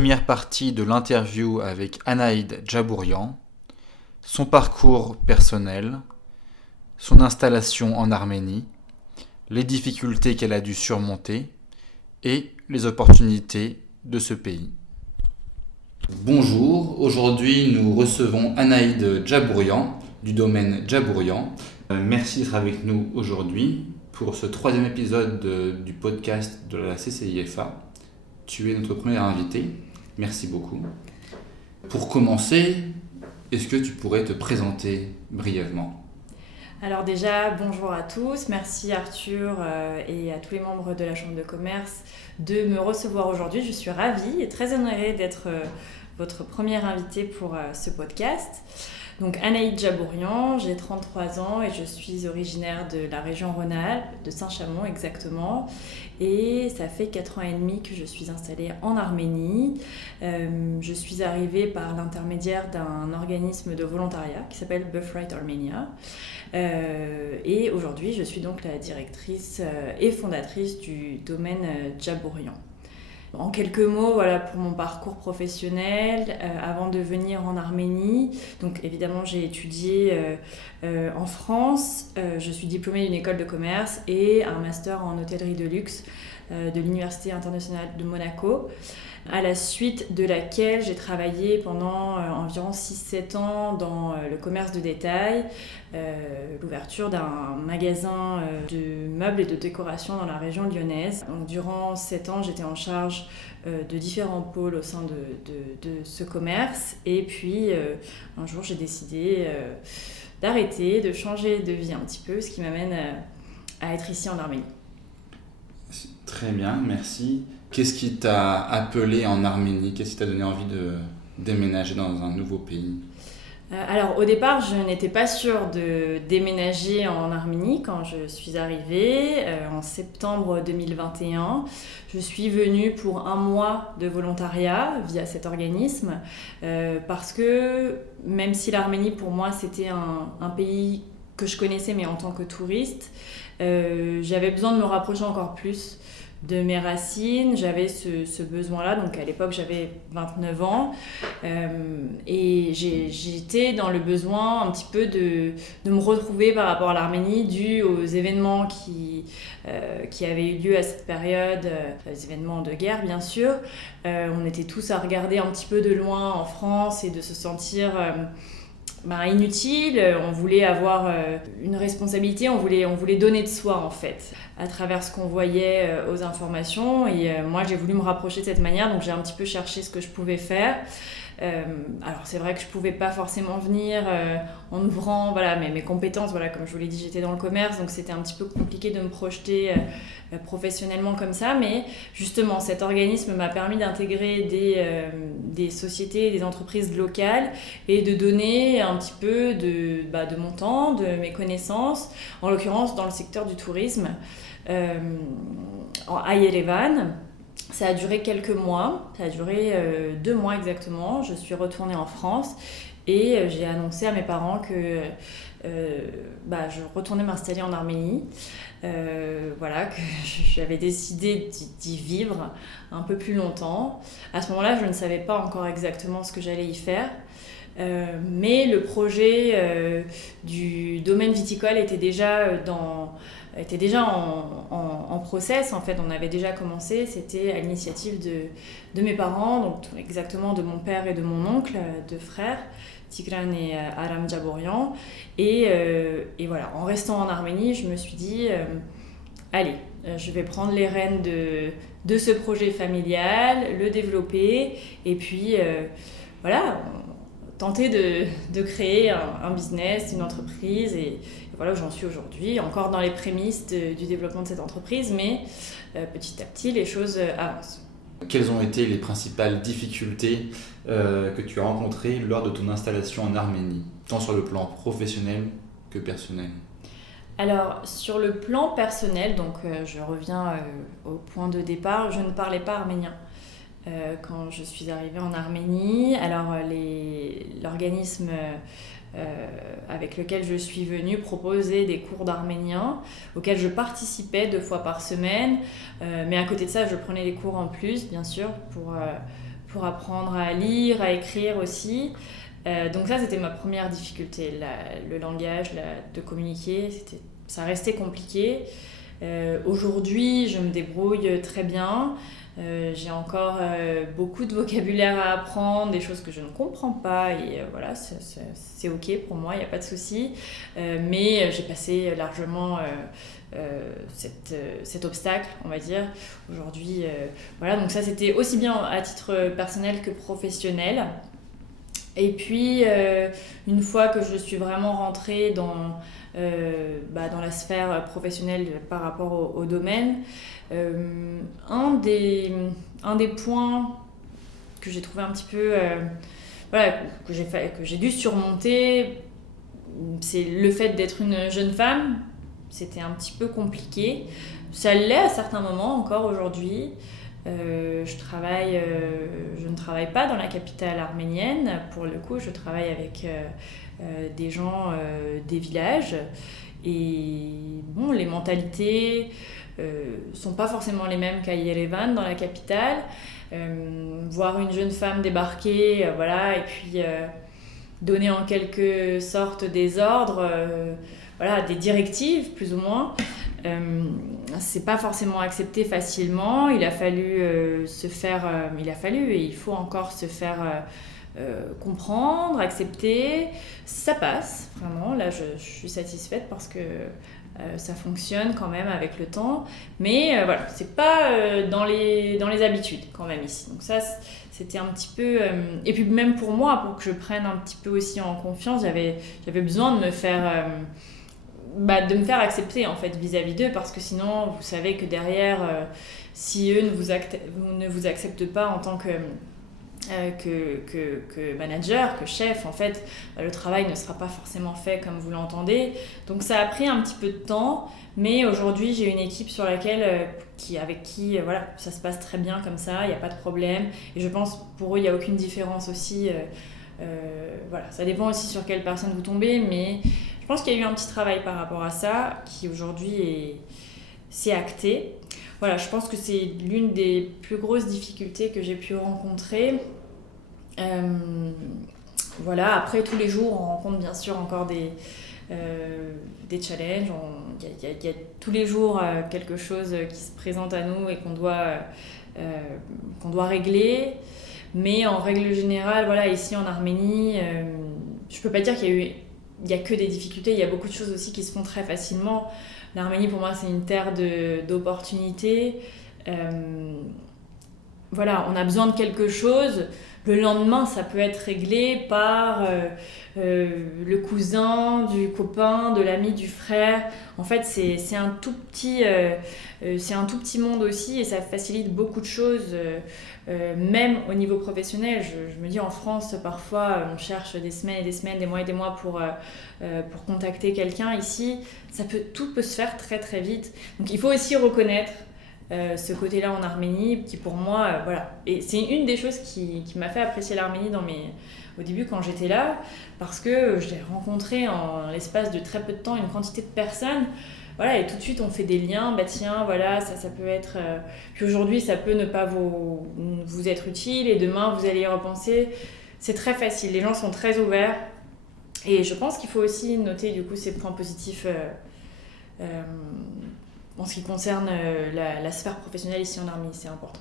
première partie de l'interview avec Anaïd Djabourian, son parcours personnel, son installation en Arménie, les difficultés qu'elle a dû surmonter et les opportunités de ce pays. Bonjour, aujourd'hui nous recevons Anaïd Djabourian du domaine Djabourian. Merci d'être avec nous aujourd'hui pour ce troisième épisode du podcast de la CCIFA. Tu es notre première invitée, merci beaucoup. Pour commencer, est-ce que tu pourrais te présenter brièvement ? Alors déjà, bonjour à tous, merci Arthur et à tous les membres de la Chambre de commerce de me recevoir aujourd'hui. Je suis ravie et très honorée d'être votre première invitée pour ce podcast. Donc Anaïd Djabourian, j'ai 33 ans et je suis originaire de la région Rhône-Alpes, de Saint-Chamond exactement. Et ça fait 4 ans et demi que je suis installée en Arménie. Je suis arrivée par l'intermédiaire d'un organisme de volontariat qui s'appelle Birthright Armenia. Et aujourd'hui, je suis donc la directrice et fondatrice du domaine Djabourian. En quelques mots, voilà pour mon parcours professionnel. Avant de venir en Arménie, donc évidemment j'ai étudié en France. Je suis diplômée d'une école de commerce et un master en hôtellerie de luxe de l'Université internationale de Monaco, à la suite de laquelle j'ai travaillé pendant environ 6-7 ans dans le commerce de détail, l'ouverture d'un magasin de meubles et de décoration dans la région lyonnaise. Donc, durant 7 ans, j'étais en charge de différents pôles au sein de ce commerce. Et puis, un jour, j'ai décidé d'arrêter, de changer de vie un petit peu, ce qui m'amène à être ici en Arménie. Très bien, merci. Qu'est-ce qui t'a appelé en Arménie ? Qu'est-ce qui t'a donné envie de déménager dans un nouveau pays ? Alors au départ, je n'étais pas sûre de déménager en Arménie quand je suis arrivée en septembre 2021. Je suis venue pour 1 mois de volontariat via cet organisme parce que même si l'Arménie pour moi c'était un pays que je connaissais mais en tant que touriste, j'avais besoin de me rapprocher encore plus de mes racines, j'avais ce besoin-là, donc à l'époque j'avais 29 ans et j'étais dans le besoin un petit peu de me retrouver par rapport à l'Arménie dû aux événements qui avaient eu lieu à cette période, les événements de guerre bien sûr. On était tous à regarder un petit peu de loin en France et de se sentir inutile, on voulait avoir une responsabilité, on voulait donner de soi en fait, à travers ce qu'on voyait aux informations et moi j'ai voulu me rapprocher de cette manière, donc j'ai un petit peu cherché ce que je pouvais faire. Alors c'est vrai que je pouvais pas forcément venir en ouvrant mes compétences, comme je vous l'ai dit j'étais dans le commerce donc c'était un petit peu compliqué de me projeter professionnellement comme ça, mais justement cet organisme m'a permis d'intégrer des sociétés, des entreprises locales et de donner un petit peu de mon temps, de mes connaissances, en l'occurrence dans le secteur du tourisme à Yerevan. Ça a duré quelques mois, ça a duré 2 mois exactement. Je suis retournée en France et j'ai annoncé à mes parents que je retournais m'installer en Arménie. Que j'avais décidé d'y vivre un peu plus longtemps. À ce moment-là, je ne savais pas encore exactement ce que j'allais y faire. Mais le projet du domaine viticole était déjà en process. En fait, on avait déjà commencé. C'était à l'initiative de mes parents, donc exactement de mon père et de mon oncle, 2 frères, Tigran et Aram Djabourian. Et voilà, en restant en Arménie, je me suis dit, allez, je vais prendre les rênes de ce projet familial, le développer, et puis tenter de créer un business, une entreprise, et voilà où j'en suis aujourd'hui, encore dans les prémices du développement de cette entreprise, mais petit à petit les choses avancent. Quelles ont été les principales difficultés que tu as rencontrées lors de ton installation en Arménie, tant sur le plan professionnel que personnel ? Alors, sur le plan personnel, donc je reviens au point de départ, je ne parlais pas arménien. Quand je suis arrivée en Arménie, alors l'organisme avec lequel je suis venue proposait des cours d'arménien auxquels je participais 2 fois par semaine, mais à côté de ça je prenais des cours en plus bien sûr pour apprendre à lire, à écrire aussi. Donc ça, c'était ma première difficulté, le langage, de communiquer, ça restait compliqué. Aujourd'hui, je me débrouille très bien. J'ai encore beaucoup de vocabulaire à apprendre, des choses que je ne comprends pas, et voilà, c'est ok pour moi, il n'y a pas de souci. Mais j'ai passé largement cet obstacle, on va dire. Aujourd'hui, voilà, donc ça c'était aussi bien à titre personnel que professionnel. Et puis, une fois que je suis vraiment rentrée dans la sphère professionnelle par rapport au domaine, un des points que j'ai trouvé un petit peu, que j'ai dû surmonter, c'est le fait d'être une jeune femme. C'était un petit peu compliqué. Ça l'est à certains moments encore aujourd'hui. Je ne travaille pas dans la capitale arménienne. Pour le coup, je travaille avec des gens des villages. Et bon, les mentalités sont pas forcément les mêmes qu'à Yerevan, dans la capitale. Voir une jeune femme débarquer, voilà, et puis donner en quelque sorte des ordres, voilà, des directives plus ou moins. C'est pas forcément accepté facilement. Il a fallu et il faut encore se faire comprendre, accepter. Ça passe, vraiment. Là, je suis satisfaite parce que ça fonctionne quand même avec le temps. Mais voilà, c'est pas dans les habitudes quand même ici. Donc ça, c'était un petit peu... Et puis même pour moi, pour que je prenne un petit peu aussi en confiance, j'avais besoin de me faire... de me faire accepter en fait vis-à-vis d'eux, parce que sinon vous savez que derrière si eux ne vous acceptent pas en tant que manager, que chef, en fait le travail ne sera pas forcément fait comme vous l'entendez. Donc ça a pris un petit peu de temps, mais aujourd'hui j'ai une équipe sur laquelle avec qui voilà, ça se passe très bien comme ça, il n'y a pas de problème, et je pense pour eux il n'y a aucune différence aussi. Voilà, ça dépend aussi sur quelle personne vous tombez, mais je pense qu'il y a eu un petit travail par rapport à ça qui aujourd'hui c'est acté. Voilà, je pense que c'est l'une des plus grosses difficultés que j'ai pu rencontrer. Voilà, après tous les jours on rencontre bien sûr encore des challenges. Il y a tous les jours quelque chose qui se présente à nous et qu'on doit régler. Mais en règle générale, voilà, ici en Arménie, je peux pas dire qu'il y a que des difficultés, il y a beaucoup de choses aussi qui se font très facilement. L'Arménie, pour moi, c'est une terre d'opportunités. Voilà, on a besoin de quelque chose. Le lendemain, ça peut être réglé par le cousin, du copain, de l'ami, du frère. En fait, c'est un tout petit monde aussi, et ça facilite beaucoup de choses, même au niveau professionnel. Je me dis, en France, parfois, on cherche des semaines et des semaines, des mois et des mois pour contacter quelqu'un. Ici, tout peut se faire très très vite. Donc il faut aussi reconnaître ce côté-là en Arménie, qui pour moi, voilà. Et c'est une des choses qui m'a fait apprécier l'Arménie au début quand j'étais là, parce que je l'ai rencontré en l'espace de très peu de temps, une quantité de personnes, voilà, et tout de suite on fait des liens, bah tiens, voilà, ça peut être... Puis aujourd'hui, ça peut ne pas vous être utile, et demain vous allez y repenser. C'est très facile, les gens sont très ouverts, et je pense qu'il faut aussi noter du coup ces points positifs en ce qui concerne la sphère professionnelle ici en Arménie, c'est important.